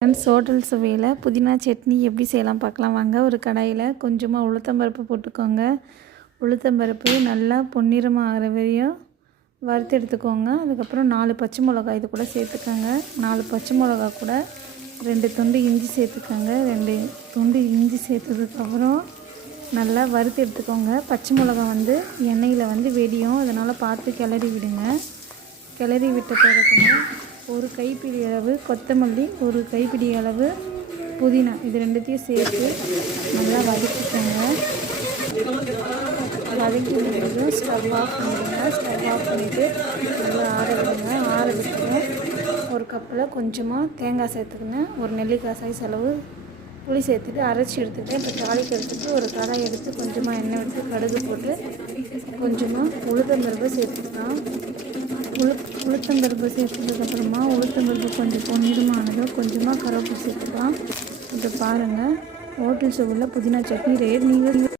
Friends hotel சுவையில் புதினா சட்னி எப்படி செய்யலாம் பார்க்கலாம்? வாங்க ஒரு கடாயில் கொஞ்சமாக உளுத்தம்பருப்பு போட்டுக்கோங்க. உளுத்தம்பருப்பு நல்லா பொன்னிறமாக ஆகிற வரையும் வறுத்து எடுத்துக்கோங்க. அதுக்கப்புறம் நாலு பச்சை மிளகா இது கூட சேர்த்துக்கோங்க. நாலு பச்சை மிளகா கூட ரெண்டு துண்டு இஞ்சி சேர்த்துக்கோங்க. ரெண்டு துண்டு இஞ்சி சேர்த்ததுக்கப்புறம் நல்லா வறுத்து எடுத்துக்கோங்க. பச்சை மிளகா வந்து எண்ணெயில் வந்து வெடியும். அதனால் பார்த்து கிளறி விடுங்க. கிளறி விட்ட பிறகுனா ஒரு கைப்பிடி அளவு கொத்தமல்லி ஒரு கைப்பிடி அளவு புதினா. இது ரெண்டுத்தையும் சேர்த்து நல்லா வதக்கிக்கோங்க. வதக்கி முடிஞ்சதும் ஸ்டவ் ஆஃப் பண்ணிடுங்க. ஸ்டவ் ஆஃப் பண்ணிவிட்டு நல்லா ஆற விடுங்க. ஆற விட்டுங்க ஒரு கப்பில் கொஞ்சமாக தேங்காய் சேர்த்துக்கினேன் ஒரு நெல்லிக்காய் சைஸ் அளவு புளி சேர்த்துட்டு அரைச்சி எடுத்துக்கிட்டேன் இப்போ தாளிக்கிறதுக்கு ஒரு கடாய் எடுத்து கொஞ்சமாக எண்ணெய் விட்டு கடுகு போட்டு கொஞ்சமாக உளுத்தம்பருப்பு சேர்த்துக்கலாம். உளு உளுத்தம்பருப்பு சேர்த்ததுக்கப்புறமா உளுத்தம்பருப்பு கொஞ்சம் பொன்னிறமானதும் கொஞ்சமாக கருவேப்பு சேர்த்துக்கலாம். இதை பாருங்கள் ஹோட்டல் சுவரில் புதினா சட்னி ரேட் நீங்கள்